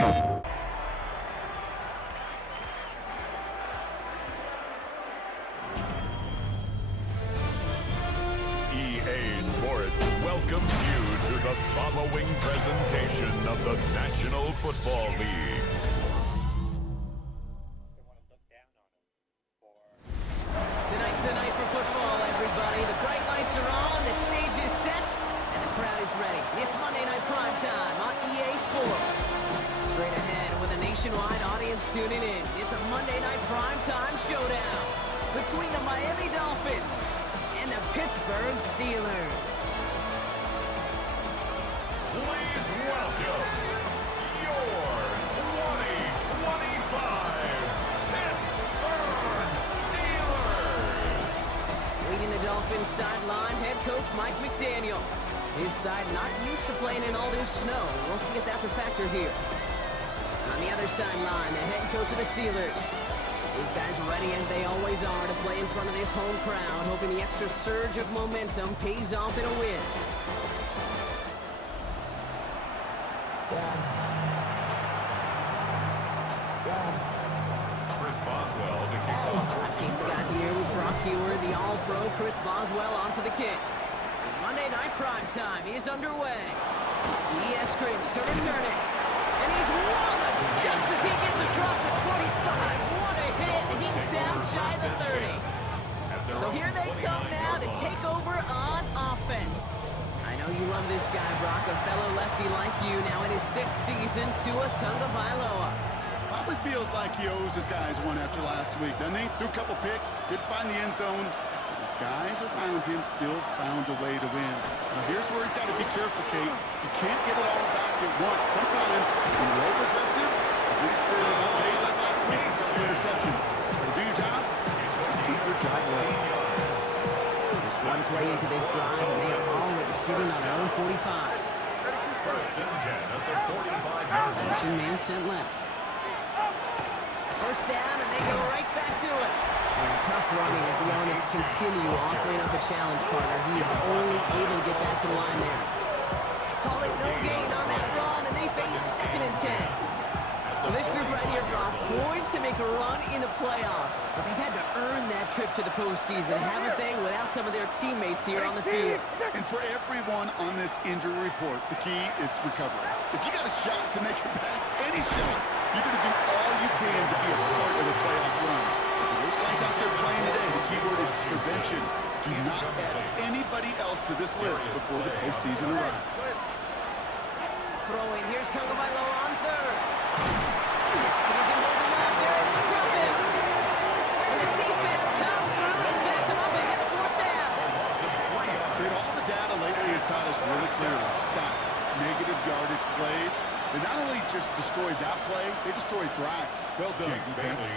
EA Sports welcomes you to the following presentation of the National Football League. Tonight's the night for football, everybody. The bright lights are on, the stage is set, and the crowd is ready. It's Monday Night Primetime on EA Sports. Straight ahead with a nationwide audience tuning in, it's a Monday Night Primetime showdown between the Miami Dolphins and the Pittsburgh Steelers. Please welcome your 2025 Pittsburgh Steelers. Leading the Dolphins sideline, head coach Mike McDaniel. His side not used to playing in all this snow. We'll see if that's a factor here. On the other sideline, the head coach of the Steelers. These guys ready as they always are to play in front of this home crowd, hoping the extra surge of momentum pays off in a win. Chris Boswell to kick off. Kate Scott here with Brock Hewer, the All-Pro Chris Boswell on for the kick. Monday Night Primetime is underway. D.S. Cribs to return it. And he's walloped just as he gets across the 25. What a hit, and he's down shy of the 30. So here they come now to take over on offense. I know you love this guy, Brock, a fellow lefty like you, now in his 6th season, Tua Tagovailoa. Probably feels like he owes his guys one after last week, doesn't he? Threw a couple picks, did find the end zone. But his guys around him still found a way to win. Now here's where he's got to be careful, Kate. You can't get it all back at once. Sometimes when you're over-aggressive, it leads to days like last week, a couple interceptions. But to do your job, just do your job well. Just one play into this drive, and they are already sitting on their own 45. First and 10 at the 45-yard line. Motion man sent left. First down, and they go right back to it. And tough running as the elements continue offering up a challenge partner. He is only able to get back to the line there. Call it no gain on that run, and they face 2nd and 10. Well, this group right here, Brock, poised to make a run in the playoffs, but they've had to earn that trip to the postseason, haven't they, without some of their teammates here on the field. And for everyone on this injury report, the key is recovery. If you got a shot to make it back, any shot, you're going to do all you can to be a part of the playoff run. For those guys out there playing today, the key word is prevention. Do not add anybody else to this list before the postseason arrives. Throwing, here's Tagovailoa on 3rd. He isn't holding up, they're able to drop him. And the defense comes through to back them up ahead of 4th down. Kate, all the data lately has taught us really clearly. Sacks, negative yardage plays. They not only just destroyed that play, they destroyed drives. Well done, defense.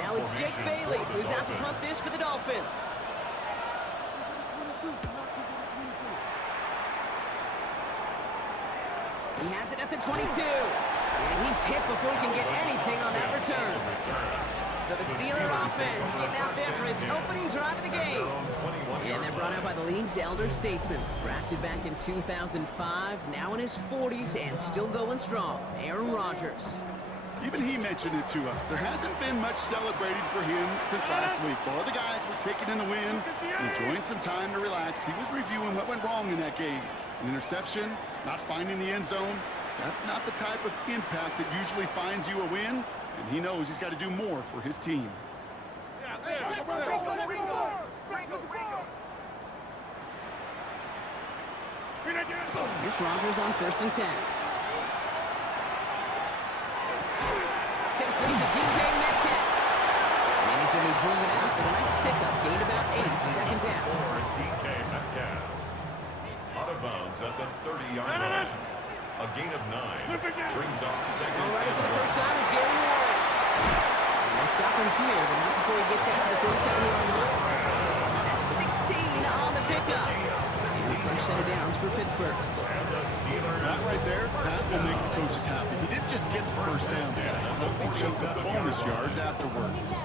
Now it's Jake Bailey who's out to punt this for the Dolphins. He has it at the 22. And he's hit before he can get anything on that return. So the Steeler offense getting out there for its opening drive of the game. And they're brought out by the league's elder statesman. Drafted back in 2005, now in his 40s and still going strong. Aaron Rodgers. Even he mentioned it to us. There hasn't been much celebrated for him since last week. While other guys were taking in the win, enjoying some time to relax, he was reviewing what went wrong in that game. An interception, not finding the end zone. That's not the type of impact that usually finds you a win, and he knows he's got to do more for his team. Here's Rodgers on 1st and 10. Complete to DK Metcalf. And he's going to be driven out with a nice pickup. Gain about 8, 2nd down. DK Metcalf. Out of bounds at the 30-yard line. A gain of 9. Brings up 2nd. All right for the first time with Jalen Warren. They'll stop him here, but not before he gets out to the 47-yard line. That's 16 on the pickup. And the first set of downs for Pittsburgh. That right there, that will make the coaches happy. He didn't just get the first down today. He chose the bonus yards afterwards.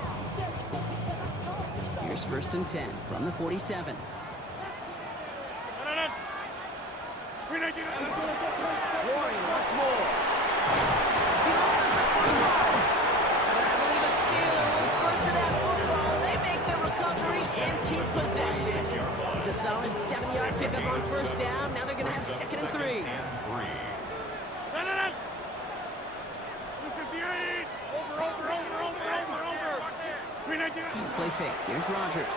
Here's 1st and 10 from the 47. Warren once more. He play fake. Here's Rodgers.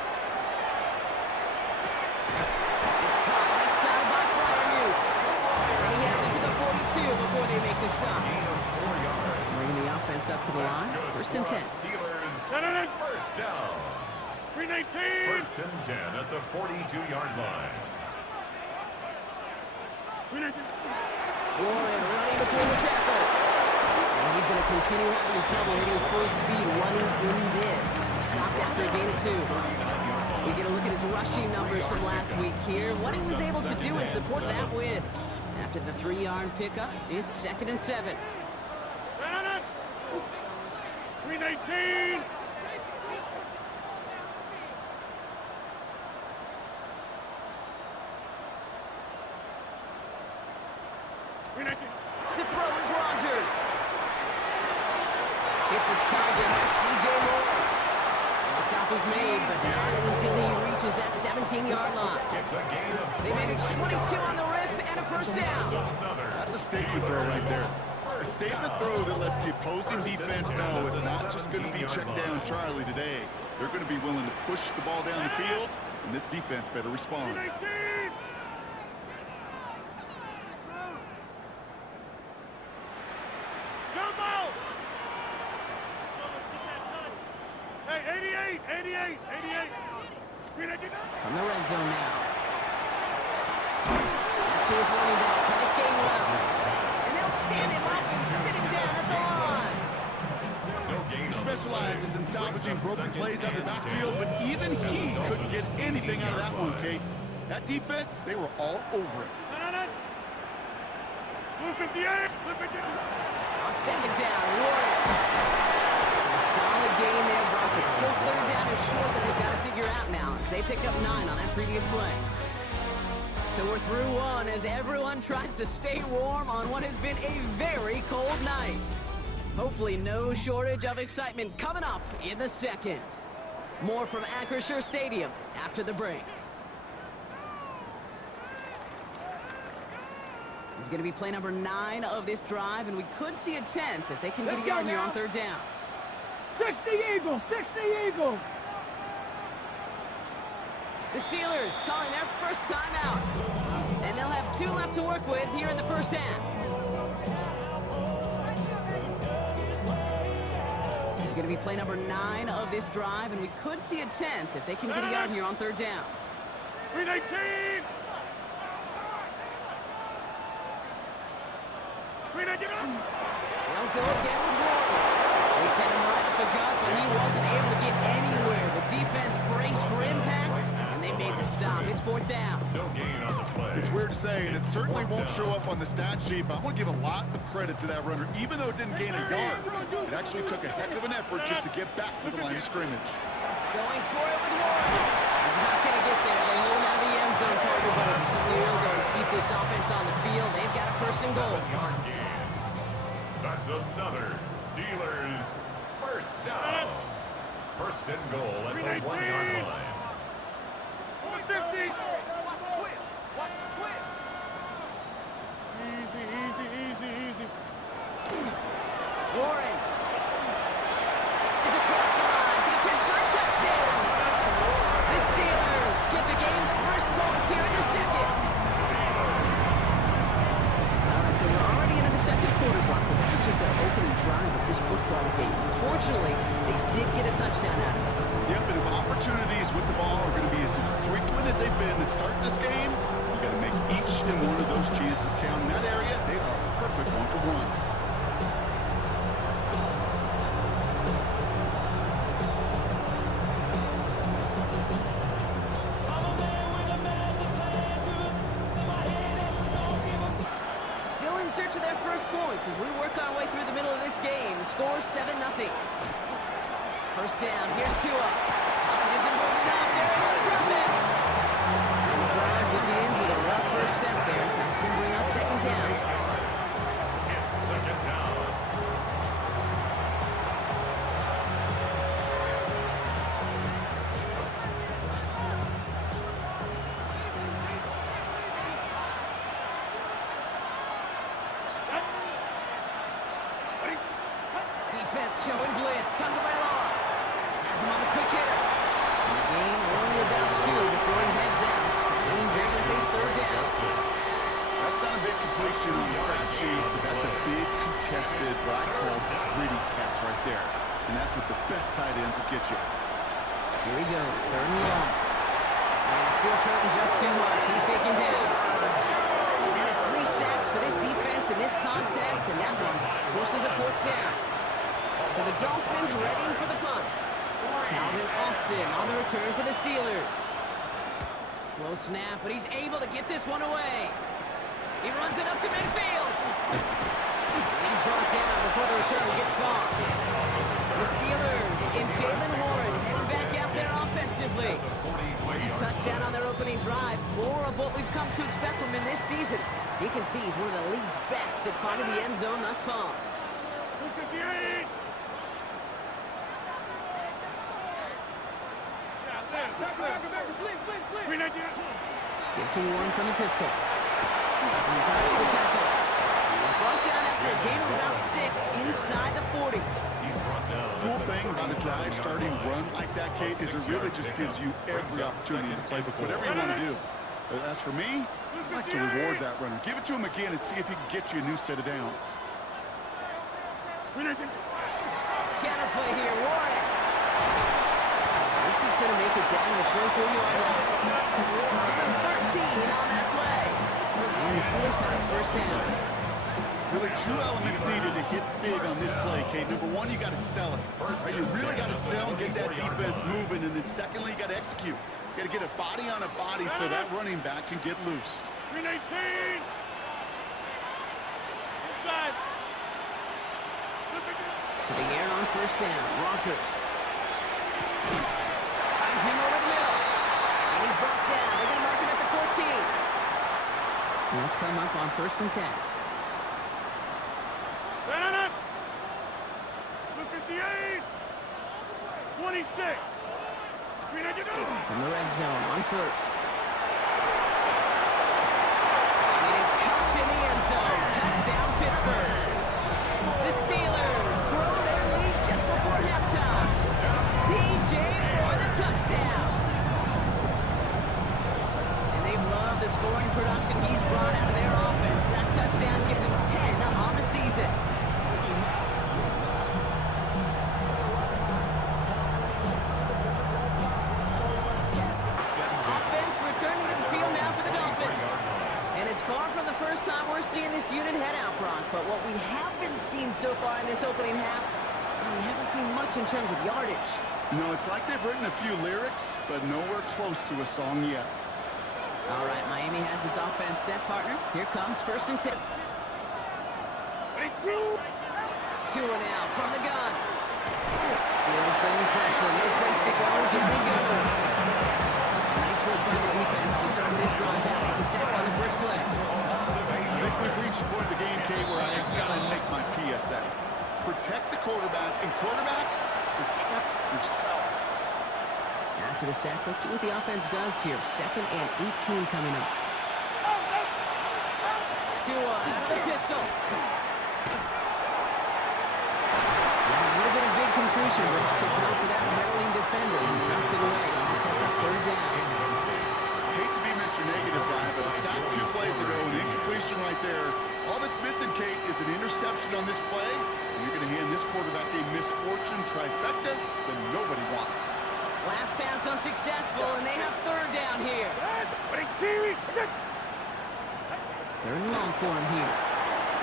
It's caught right side by Fryermuth. And he has it to the 42 before they make the stop. Bringing the offense up to the line. First and 10. Steelers, first down. 319. First and 10 at the 42-yard line. Warren running between the tackles. And he's going to continue having trouble hitting full speed running in this. Stopped after a gain of 2. We get a look at his rushing numbers from last week here. What he was able to do in support of that win. After the 3-yard pickup, it's 2nd and 7. 319. To throw is Rodgers. It's his target. That's DJ Moore. And the stop is made, but not until he reaches that 17-yard line. They manage 22 on the rip and a first down. That's a statement throw right there. A statement throw that lets the opposing defense know it's not just going to be check down Charlie today. They're going to be willing to push the ball down the field, and this defense better respond. 319. Hey, 88. From the red zone now. That's his running back, Kenneth Gainwell. And they'll stand him up and sit him down at the line. He specializes in salvaging broken plays out of the backfield, but even he couldn't get anything out of that one, Kate. That defense, they were all over it. 258. On 2nd down, Warren. A solid gain there, Brock. It's still 3rd down and short that they've got to figure out now as they pick up 9 on that previous play. So we're through 1 as everyone tries to stay warm on what has been a very cold night. Hopefully no shortage of excitement coming up in the 2nd. More from Acrisure Stadium after the break. This is going to be play number 9 of this drive, and we could see a 10th if they can get a yard here on 3rd down. 60 Eagles. The Steelers calling their first timeout. And they'll have 2 left to work with here in the first half. This is going to be play number 9 of this drive, and we could see a 10th if they can get a yard here on 3rd down. 319. 319. They'll go again with Warren. They sent him right up the gut, but he wasn't able to get anywhere. The defense braced for impact, and they made the stop. It's 4th down. No gain on the play. It's weird to say, and it certainly won't show up on the stat sheet, but I want to give a lot of credit to that runner. Even though it didn't gain a yard, it actually took a heck of an effort just to get back to the line of scrimmage. Going for it with Warren. He's not going to get there. They hold him out of the end zone, Carter, but he's still going to keep this offense on the field. They've got a 1st and goal. 7-yard gain. That's another Steelers first down. 1st and goal at the 1-yard line. 150. Easy. Warren is across the line for the Pittsburgh touchdown. The Steelers get the game's first points here in the 2nd. All right, so we're already into the 2nd quarter, Brock, but that was just their opening drive of this football game. Fortunately, they did get a touchdown out of it. Yep, but if opportunities with the ball are going to be as frequent as they've been to start this game, you got to make each and one of those chances count. In that area, they are a perfect 1-for-1. Still in search of their first points as we work our way through the middle of this game. The score 7-0. First down, here's Tua. It isn't holding out, they're able to drop it. And the drive begins with a rough first step there. That's going to bring up 2nd down. It's 2nd down. Defense showing blitz. Tagovailoa has him on the quick hitter. And the game only about 2 before he heads out. That means they're going to face third down. That's not a big completion on the stat sheet, but that's a big contested, what I call gritty catch right there. And that's what the best tight ends will get you. Here he goes, third and long. And the steel curtain just too much. He's taken down. And that is 3 sacks for this defense in this contest, and that one forces a fourth down. For the Dolphins, readying for the punt. Calvin Austin on the return for the Steelers. Slow snap, but he's able to get this one away. He runs it up to midfield. And he's brought down before the return gets far. The Steelers and Jalen Warren heading back out there offensively. And a touchdown on their opening drive. More of what we've come to expect from him this season. You can see he's one of the league's best at finding the end zone thus far. Give to Warren from the pistol. And he dodged the tackle. He's brought down after a gain of about 6 inside the 40. Cool thing about a drive starting run like that, Kate, is it really just gives you every opportunity to play with whatever you want to do. But as for me, I'd like to reward that runner. Give it to him again and see if he can get you a new set of downs. Counterplay here, Warren. This is going to make it down to the 24-yard line. Give him 13 on that play. And the Steelers have a first down. Really 2 elements needed to hit big on this play, Kate. Number 1, you got to sell it. Right? You really got to sell and get that defense moving. And then secondly, you got to execute. You got to get a body on a body so that running back can get loose. 319. Inside. To the air on first down. Rogers. Finds him over the middle. And he's brought down. They're going to mark him at the 14. He'll come up on first and 10. Look at the 8. 26. From the red zone on first. And it is caught in the end zone. Touchdown, Pittsburgh. The Steelers grow their lead just before halftime. DJ for the touchdown. And they've loved the scoring production he's brought out of their offense. That touchdown gives him 10 on the season. Offense returning to the field now for the Dolphins. And it's far from the first time we're seeing this unit head out, Brock. But what we haven't seen so far in this opening half, we haven't seen much in terms of yardage. No, it's like they've written a few lyrics, but nowhere close to a song yet. All right, Miami has its offense set, partner. Here comes first and 10. Tua now from the gun. Steelers bringing pressure, no place to go. Down he goes. Nice work by the defense to start this drive out. It's a sack on the first play. I think we've reached the point of the game, Kate, where I've got to make my PSA. Protect the quarterback, and quarterback, protect yourself. After the sack, let's see what the offense does here. 2nd and 18 coming up. Tua out of the pistol. Would have been a big completion, but if not for that Maryland defender, he knocked it away. It sets up third down. I hate to be Mr. Negative guy, but a sack 2 plays ago, an incompletion right there. All that's missing, Kate, is an interception on this play, and you're going to hand this quarterback a misfortune trifecta that nobody wants. Last pass unsuccessful, and they have third down here. Third and long for him here.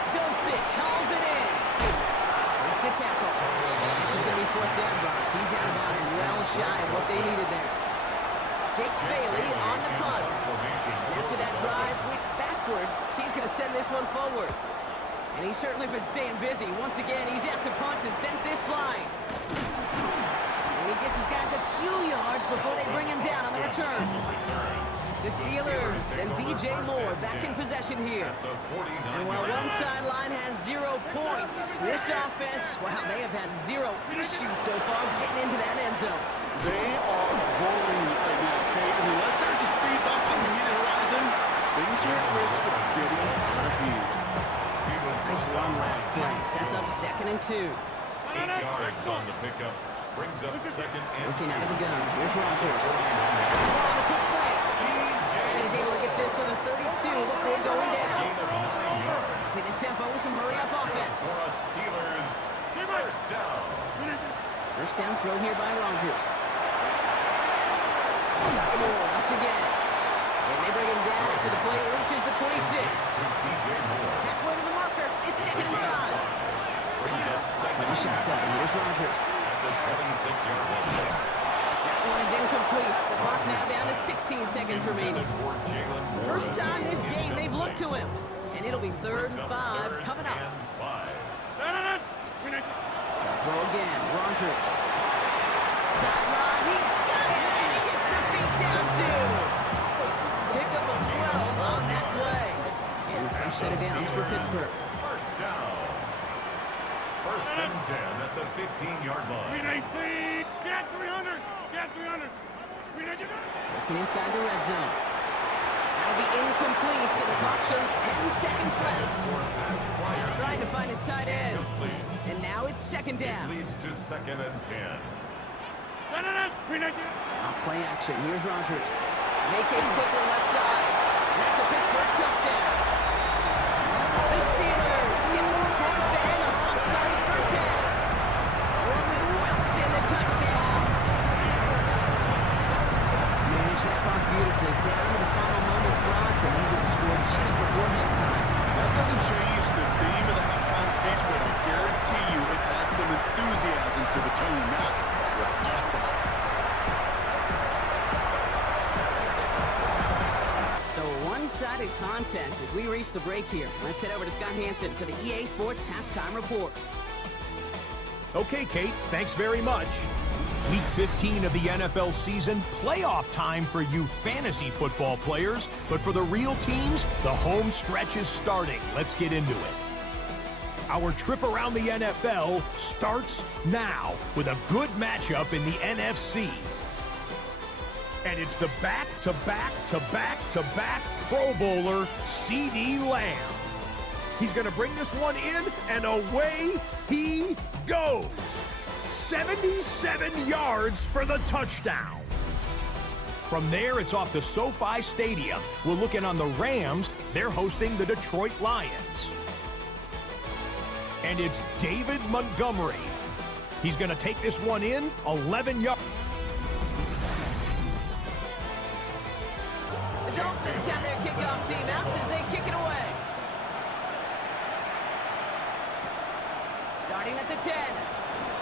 Dulcich hauls it in. Makes the tackle. And this is going to be fourth down, Brock. He's out of bounds well shy of what they needed there. Jake Bailey on the punt. And after that drive went backwards, he's going to send this one forward. And he's certainly been staying busy. Once again, he's out to punt and sends this flying. And he gets his guys a few yards before they bring him down on the return. The Steelers and DJ Moore back in possession here. And while one sideline has 0 points, this offense, wow, they have had 0 issues so far getting into that end zone. They are rolling right now, Kate, and unless there's a speed bump on the immediate horizon, things are at risk of getting out of hand. Nice run last play. Sets up 2nd and 2. 8 yards on the pickup. Brings up second and Looking out of the gun. Here's Rogers. It's ball on the quick slant. And he's able to get this to the 32 before going down. gain of 9 yards. With the tempo, some hurry-up offense. For a Steelers first down. First down throw here by Rogers. Moore once again. And they bring him down after the play reaches the 26. DJ Moore Halfway to the marker. It's second and 5. brings up second The shotgun. Here's Rogers. at the 26-yard line. That one is incomplete. The clock now down to 16 seconds remaining. For Jalen Moore. First time this game they've looked to him. And it'll be third and 5 coming up. And 5. Throw again. Rogers. Sideline. He's got it. And he gets the feet down too. Pickup of 12 on that play. And a fresh set of downs for Pittsburgh. First down. First and 10 at the 15-yard line. Get 300. Get 300. Working inside the red zone. That'll be incomplete, and the clock shows 10 seconds left. Trying to find his tight end. And now it's second down. Leads to second and 10. Off play action. Here's Rogers. Vacates quickly left side. And that's a Pittsburgh touchdown. The Steelers get more points to end a lopsided first half. Roman Wilson, the touchdown. Managed that clock beautifully. Down to the final moments, Brock, and they get the score just before halftime. That doesn't change the theme of the halftime speech, but I guarantee you it adds some enthusiasm to the tone. That was awesome. So a one-sided contest as we reach the break here. Let's head over to Scott Hansen for the EA Sports Halftime Report. Okay, Kate, thanks very much. Week 15 of the NFL season, playoff time for you fantasy football players, but for the real teams, the home stretch is starting. Let's get into it. Our trip around the NFL starts now with a good matchup in the NFC. And it's the back-to-back-to-back-to-back Pro Bowler, C.D. Lamb. He's going to bring this one in, and away he goes. 77 yards for the touchdown. From there, it's off to SoFi Stadium. We're looking on the Rams. They're hosting the Detroit Lions. And it's David Montgomery. He's going to take this one in, 11 yards. The Dolphins have their kickoff team out as they kick it away. Starting at the 10.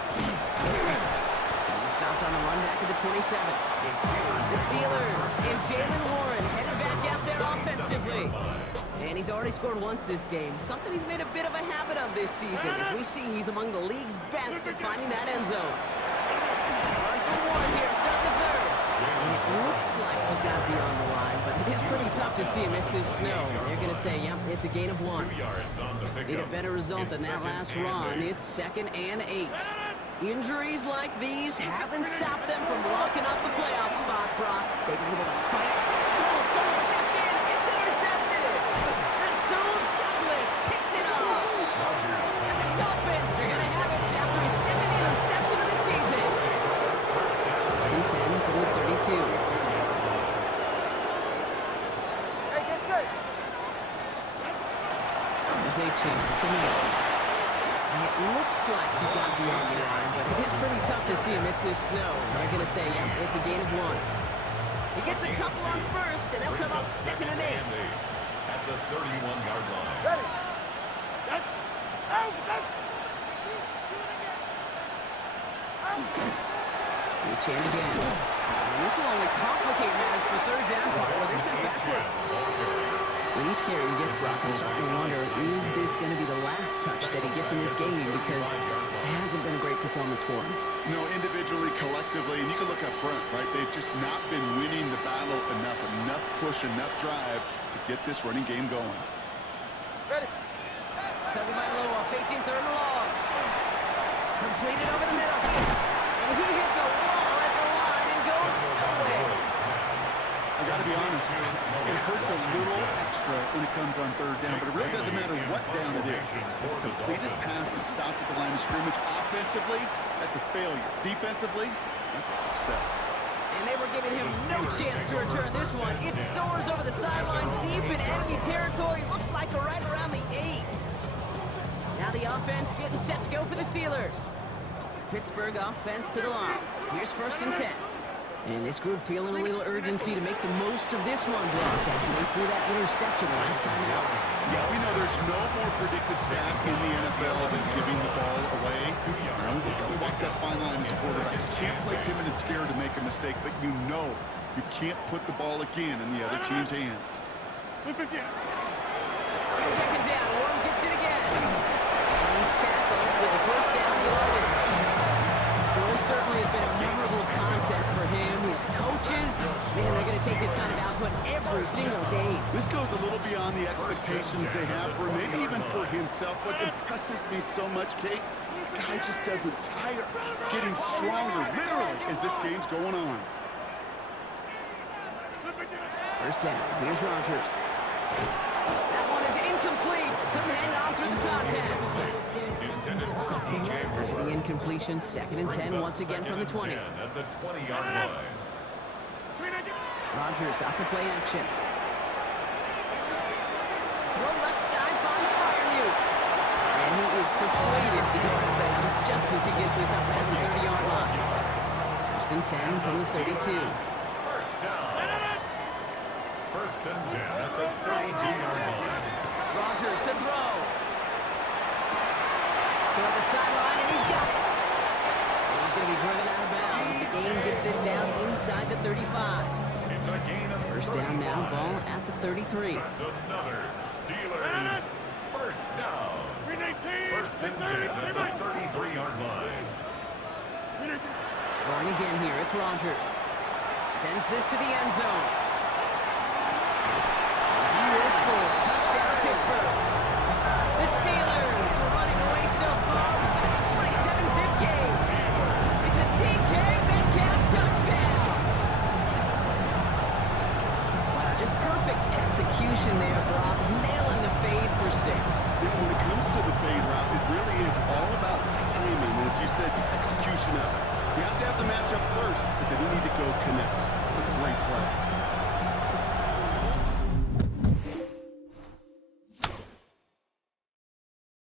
He stopped on the run back at the 27. The Steelers and Jalen Warren headed back out there offensively. And he's already scored once this game, something he's made a bit of a habit of this season. As we see, he's among the league's best at finding that end zone. Run for Warren here to start the third. And it looks like he got beyond the line, but it is pretty tough to see amidst this snow. They're going to say, yep, it's a gain of 1. 2 yards on the pickup. Need a better result than that last run. It's second and 8. Injuries like these haven't stopped them from locking up a playoff spot, Brock. They've been able to fight. Oh, someone stepped in. It's intercepted. Rasul Douglas picks it up. And the Dolphins are going to have it after his second interception of the season. First and 10 from the 32. Hey, get set. There's a chance at the middle. And it looks like he got beyond the line, but it is pretty tough to see amidst this snow. They're going to say, yep, it's a gain of 1. He gets a couple on first, and they'll come up second and 8. At the 31-yard line. Ready. Out. Good chant again. And this will only complicate matters for third down part where they're sent backwards. With each carry he gets, Brock, I'm starting to wonder, is this going to be the last touch that he gets in this game? Because it hasn't been a great performance for him. No, individually, collectively, and you can look up front, right? They've just not been winning the battle enough push, enough drive to get this running game going. Ready. Tugged by Loa, facing third and long. Completed over the middle. And he hits a wall at the line and goes nowhere. I got to be honest, it hurts a little extra when it comes on third down, but it really doesn't matter what down it is. If a completed pass is stopped at the line of scrimmage. Offensively, that's a failure. Defensively, that's a success. And they were giving him no chance to return this one. It soars over the sideline deep in enemy territory. Looks like right around the 8. Now the offense getting set to go for the Steelers. Pittsburgh offense to the line. Here's 1st and 10. And this group feeling a little urgency to make the most of this one, Brock, after they threw that interception last time out. Yeah, we know there's no more predictive stat in the NFL than giving the ball away. You got to walk that fine line as a quarterback. You can't play timid and scared to make a mistake, but you know you can't put the ball again in the other team's hands. Flip again. On 2nd down, Warren gets it again. And he's tackled with the 1st down yardage. Well, this certainly has been a memorable contest for him. His coaches, man, they're going to take this kind of output every single game. This goes a little beyond the expectations they have for him, maybe even for himself. What impresses me so much, Kate, the guy just doesn't tire. Getting stronger, literally, as this game's going on. 1st down, here's Rodgers. That one is incomplete. Couldn't hang on through the contact. For the incompletion, 2nd and 10 once again from the 20. At the 20-yard line. Rodgers off the play action. Throw left side finds Freiermuth. And he is persuaded to go out of bounds just as he gets this up past the 30-yard line. 1st and 10 from the 32. 1st down. 1st and 10 at the 32-yard line. Rodgers to throw. Toward the sideline, and he's got it. And he's going to be driven out of bounds. The game gets this down inside the 35. It's a gain of 1st down now, ball at the 33. That's another Steelers 1st down. 1st and 10 at the 33-yard line. Going again here, it's Rodgers. Sends this to the end zone. He will score. Touchdown, Pittsburgh.